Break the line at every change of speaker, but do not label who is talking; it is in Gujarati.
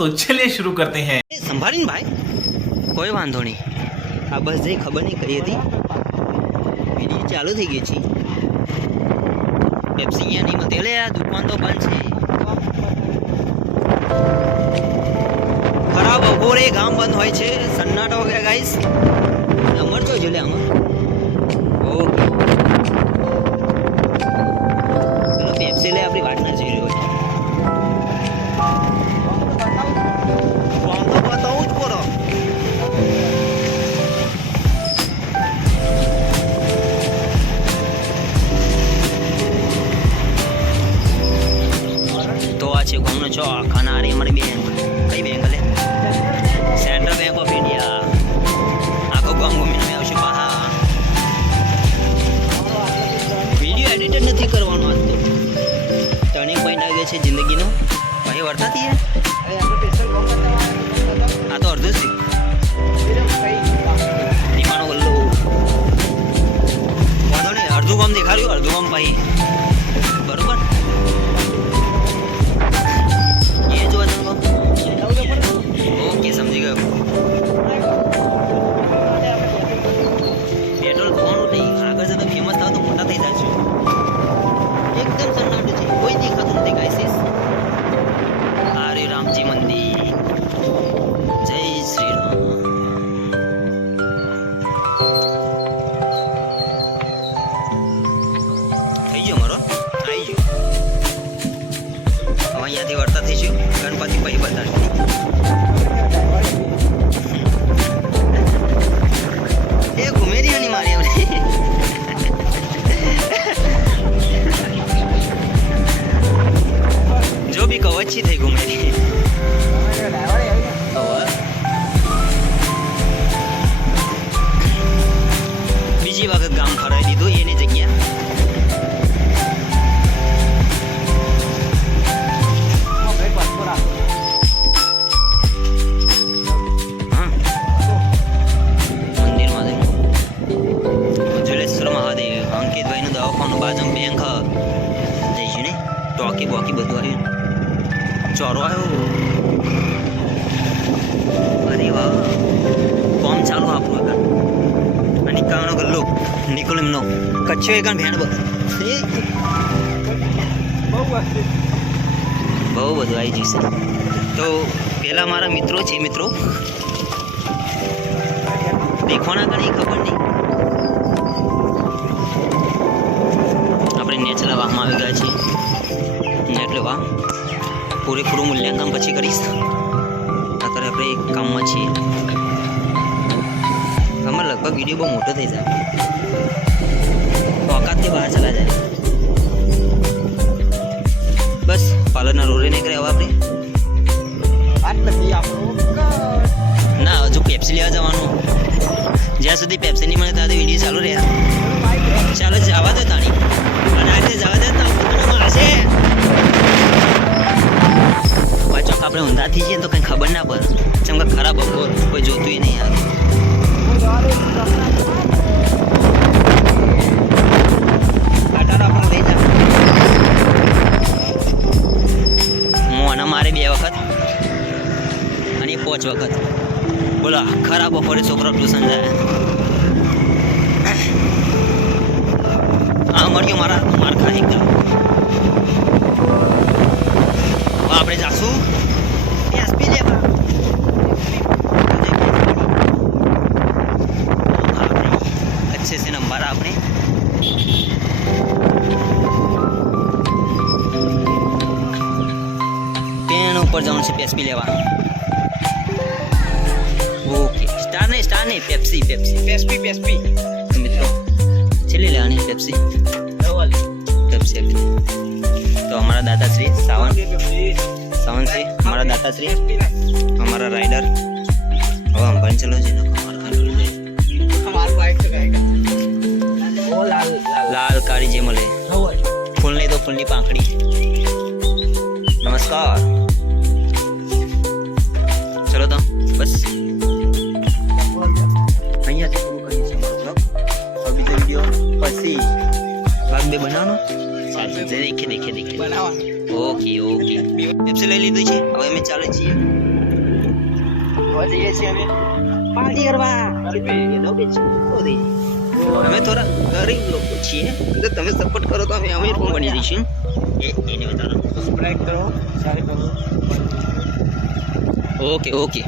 तो चलिए शुरू करते हैं
સંભાળીને ભાઈ કોઈ વાંધો નહીં આ બસ જઈ ખબર નહીં કઈ હતી વિડીયો ચાલુ થઈ ગઈ છે પેપ્સી અહીંયા નહીં મળતી એટલે આ દુકાન તો બંધ છે ખરાબ બપોરે ગામ બંધ હોય છે સન્નાટો વગેરે ગાઈસ છે ખનારી અમારી બેંક કઈ બેંક લે સેન્ટ્રલ બેંક ઓફ ઇન્ડિયા આખો ગામ ઘૂમીને મેં આવશે. પહા વીડિયો એડિટર નથી કરવાનો આજ તો. ટર્નિંગ પોઈન્ટ આવી ગયો છે જિંદગીનો. ભાઈ વર્તાતી હે આ તો અડધું છે. દીવાનો ગલ્લો વાંધો નહીં, અડધું કામ દેખાડ્યું, અડધું કામ ભાઈ. થઈ ગયો મારો. આવી ગયો. હવે અહીંયાથી વળતા થઈશું ગણપતિ પછી બતાડશું એ ઘુમેરી ની મારી જો બી કવચી થઈ ઘુમેરી. બીજી વખત ગામ ફરાવી દીધું, એની જગ્યા. બોકી બધું આવ્યું. ચોરો આવ્યો. અરે વાહ. કોમ ચાલુ આપણું આગળ અને કાણો ગલ્લો. નિકોલ એમનો. કચ્છો એક ભેણ બસ બહુ બધું આવી જશે તો પેલા મારા મિત્રો છે મિત્રો. દેખવાના? પૂરેપૂરું મૂલ્યાંકન પછી કરીશ. અત્યારે આપણે એક કામમાં છીએ. આમાં લગભગ વીડિયો બહુ મોટો થઈ જાય. ઓકાતથી બહાર ચલા જાય. બસ પાર્લરના રોડે નીકળે હવે આપણે? ના હજુ પેપ્સી લેવા જવાનું. જ્યાં સુધી પેપ્સી નહીં મળે ત્યાં સુધી વીડિયો ચાલુ રહ્યા ચાલો જવા દો તાણી. અને આજે જવા દે તો હશે આપણે ઊંધાથી જઈએ તો કંઈ ખબર ના પડે. જેમ કે ખરાબ બપોર કોઈ જોતું નહીં હું આના મારે બે વખત અને પાંચ વખત. બોલો ખરાબ બપોરે છોકરો ટ્યુશન જાય. આ મળ્યો મારા માર ખાઈ ગયો. આપણે જાશું? अच्छे से नंबर आपने टेन ऊपर जाऊन से पेप्सी लेवा। ओके स्टार नहीं स्टार नहीं पेप्सी पेप्सी पेप्सी पेप्सी तो मित्रों चले ले आने पेप्सी पेप्सी तो हमारा दादाश्री सावन सावन से અમારા દાદાશ્રી અમારા રાઇડર હવે અંબાણી ચલો છે ને લાલ કાળી જે મળે ફૂલ નહીં તો ફૂલની પાંખડી નમસ્કાર ચલો તો બસ અહીંયાથી પૂરું કરીએ છીએ અમારો બ્લોગ હવે બીજો વીડિયો પછી ભાગ બે બનાવવાનો દેખે દેખે દેખે ઓકે ઓકે પેપ્સી લઈ લીધું છે હવે અમે ચાલે છીએ હવે જઈએ છીએ અમે પાર્ટી કરવા એ લોકો જ છે. અમે થોડા ગરીબ લોકો છીએ જો તમે સપોર્ટ કરો તો અમે અમીર પણ બની જઈશું એ એને બતાવો
સબસ્ક્રાઇબ કરો શેર કરો
ઓકે ઓકે